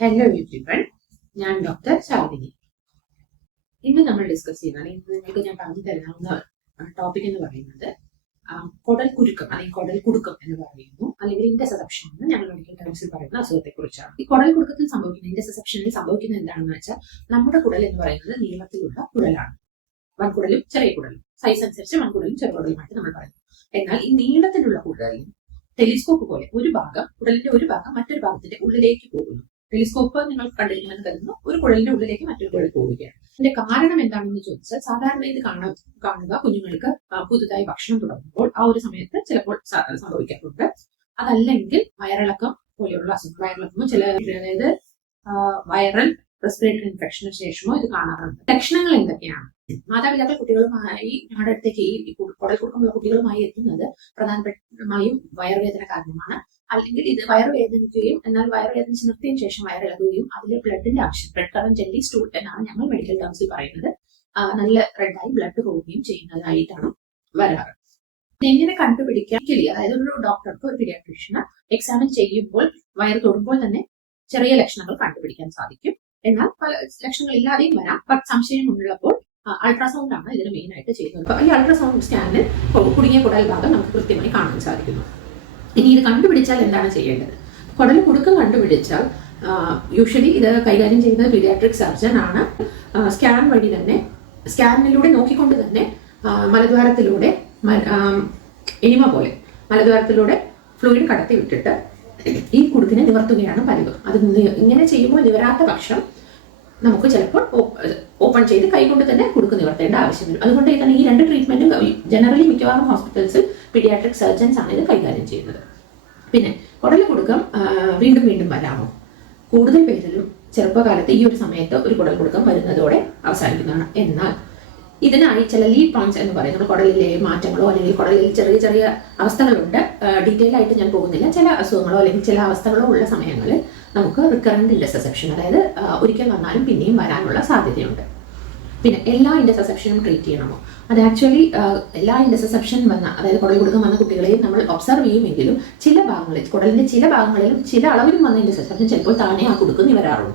Hello യൂട്യൂബൺ ഞാൻ doctor Shalini ഇന്ന് നമ്മൾ ഡിസ്കസ് ചെയ്യുന്നതാണ് ഇന്ന് നിങ്ങൾക്ക് ഞാൻ പറഞ്ഞു തരാവുന്ന ടോപ്പിക് എന്ന് പറയുന്നത് കുടൽ കുരുക്കം അല്ലെങ്കിൽ കുടൽ കുടുക്കം എന്ന് പറയുന്നു. അല്ലെങ്കിൽ ഇന്റർസെപ്ഷൻ എന്ന് ഞങ്ങൾ മെഡിക്കൽ ടേംസിൽ പറയുന്ന അസുഖത്തെ കുറിച്ചാണ് ഈ കുടൽ കുടുക്കത്തിൽ സംഭവിക്കുന്ന ഇന്റർസെപ്ഷനിൽ സംഭവിക്കുന്നത് എന്താണെന്ന് വെച്ചാൽ നമ്മുടെ കുടൽ എന്ന് പറയുന്നത് നീളത്തിലുള്ള കുടലാണ്. വൻകുടലും ചെറിയ കുടലും. സൈസ് അനുസരിച്ച് വൻകുടലും ചെറുകുടലുമായിട്ട് നമ്മൾ പറയുന്നു. എന്നാൽ ഈ നീളത്തിലുള്ള കുടലിൽ ടെലിസ്കോപ്പ് പോലെ ഒരു ഭാഗം കുടലിന്റെ ഒരു ഭാഗം മറ്റൊരു ഭാഗത്തിന്റെ ഉള്ളിലേക്ക് പോകുന്നു. ടെലിസ്കോപ്പ് നിങ്ങൾ കണ്ടിരിക്കുമെന്ന് കരുതുന്നു. ഒരു കുഴലിന്റെ ഉള്ളിലേക്ക് മറ്റൊരു കുഴൽ പോവുകയാണ്. ഇതിന്റെ കാരണം എന്താണെന്ന് ചോദിച്ചാൽ സാധാരണ ഇത് കാണാൻ കാണുക കുഞ്ഞുങ്ങൾക്ക് പുതുതായി ഭക്ഷണം തുടങ്ങുമ്പോൾ ആ ഒരു സമയത്ത് ചിലപ്പോൾ സംഭവിക്കാറുണ്ട്. അതല്ലെങ്കിൽ വയറിളക്കം പോലെയുള്ള അസുഖം. വയറിളക്കം ചില അതായത് വൈറൽ റെസ്പിറേറ്ററി ഇൻഫെക്ഷന് ശേഷമോ ഇത് കാണാറുണ്ട്? ലക്ഷണങ്ങൾ എന്തൊക്കെയാണ്? മാതാപിതാക്കൾ കുട്ടികളുമായി ഞങ്ങളുടെ അടുത്തേക്ക് ഈ കുടൽ കുടുക്കമുള്ള കുട്ടികളുമായി എത്തുന്നത് പ്രധാനപ്പെട്ടമായും വയറുവേദന കാരണമാണ്. അല്ലെങ്കിൽ ഇത് വയറുവേദനിക്കുകയും എന്നാൽ വയറുവേദനിച്ച് നിർത്തിയതിനു ശേഷം വയറിളകുകയും അതിൽ ബ്ലഡിന്റെ ആവശ്യം ബ്ലഡ് കറൻ ജെല്ലി സ്റ്റൂൾ എന്നാണ് ഞങ്ങൾ മെഡിക്കൽ ടേംസിൽ പറയുന്നത്. നല്ല റെഡായി ബ്ലഡ് പോവുകയും ചെയ്യുന്നതായിട്ടാണ് വരാറ്. എങ്ങനെ കണ്ടുപിടിക്കാൻ അതായത് ഒരു ഡോക്ടർക്ക് ഒരു പീഡിയാട്രീഷ്യന് എക്സാമിൻ ചെയ്യുമ്പോൾ വയർ തൊടുമ്പോൾ തന്നെ ചെറിയ ലക്ഷണങ്ങൾ കണ്ടുപിടിക്കാൻ സാധിക്കും. എന്നാൽ പല ലക്ഷണങ്ങൾ ഇല്ലാതെയും വരാം. ബട്ട് സംശയം ഉള്ളപ്പോൾ അൾട്രാസൗണ്ട് ആണ് ഇതിന് മെയിൻ ആയിട്ട് ചെയ്യുന്നത്. അപ്പൊ ഈ അൾട്രാസൗണ്ട് സ്കാനിൽ കുടുങ്ങിയ കുടൽ ഭാഗം നമുക്ക് കൃത്യമായി കാണാൻ സാധിക്കുന്നു. ഇനി ഇത് കണ്ടുപിടിച്ചാൽ എന്താണ് ചെയ്യേണ്ടത്? കുടൽ കുടുക്കം കണ്ടുപിടിച്ചാൽ യൂഷ്വലി ഇത് കൈകാര്യം ചെയ്യുന്നത് പീഡിയാട്രിക് സർജൻ ആണ്. സ്കാൻ വഴി തന്നെ സ്കാനിലൂടെ നോക്കിക്കൊണ്ട് തന്നെ മലദ്വാരത്തിലൂടെ എനിമ പോലെ മലദ്വാരത്തിലൂടെ ഫ്ലൂയിഡ് കടത്തി വിട്ടിട്ട് ഈ കുടുക്കിനെ നിവർത്തുകയാണ് പതിവ്. അത് ഇങ്ങനെ ചെയ്യുമ്പോൾ നിവരാത്ത പക്ഷം നമുക്ക് ചിലപ്പോൾ ഓപ്പൺ ചെയ്ത് കൈകൊണ്ട് തന്നെ കുടുക്ക് നിവർത്തേണ്ട ആവശ്യം വരും അതുകൊണ്ട് തന്നെ ഈ രണ്ട് ട്രീറ്റ്മെന്റും ജനറലി മിക്കവാറും ഹോസ്പിറ്റൽസ് പീഡിയാട്രിക് സർജൻസ് ആണ് ഇത് കൈകാര്യം ചെയ്യുന്നത്. പിന്നെ കുടൽ കുടുക്കം വീണ്ടും വീണ്ടും വരാമോ? കൂടുതൽ പേരിലും ചെറുപ്പകാലത്ത് ഈ ഒരു സമയത്ത് ഒരു കുടൽ കുടുക്കം വരുന്നതോടെ അവസാനിക്കുന്നതാണ്. എന്നാൽ ഇതിനായി ചില ലീഡ് പോയിന്റ്സ് എന്ന് പറയുന്നത് കുടലിലെ മാറ്റങ്ങളോ അല്ലെങ്കിൽ കുടലിൽ ചെറിയ ചെറിയ അവസ്ഥകളുണ്ട്. ഡീറ്റെയിൽ ആയിട്ട് ഞാൻ പോകുന്നില്ല. ചില അസുഖങ്ങളോ അല്ലെങ്കിൽ ചില അവസ്ഥകളോ ഉള്ള സമയങ്ങളിൽ നമുക്ക് റിക്കറന്റ് ഇൻഡസെപ്ഷൻ അതായത് ഒരിക്കൽ വന്നാലും പിന്നെയും വരാനുള്ള സാധ്യതയുണ്ട്. പിന്നെ എല്ലാ ഇൻഡസെപ്ഷനും ട്രീറ്റ് ചെയ്യണമോ? അത് ആക്ച്വലി എല്ലാ ഇൻഡസെപ്ഷൻ വന്ന അതായത് കുടൽ കൊടുക്കാൻ വന്ന കുട്ടികളെയും നമ്മൾ ഒബ്സർവ് ചെയ്യുമെങ്കിലും ചില ഭാഗങ്ങളിൽ കുടലിന്റെ ചില ഭാഗങ്ങളിലും ചില അളവിലും വന്ന ഇൻഡസെപ്ഷൻ ചിലപ്പോൾ താനെ ആ കൊടുക്കുന്നു നിവരാറുണ്ട്.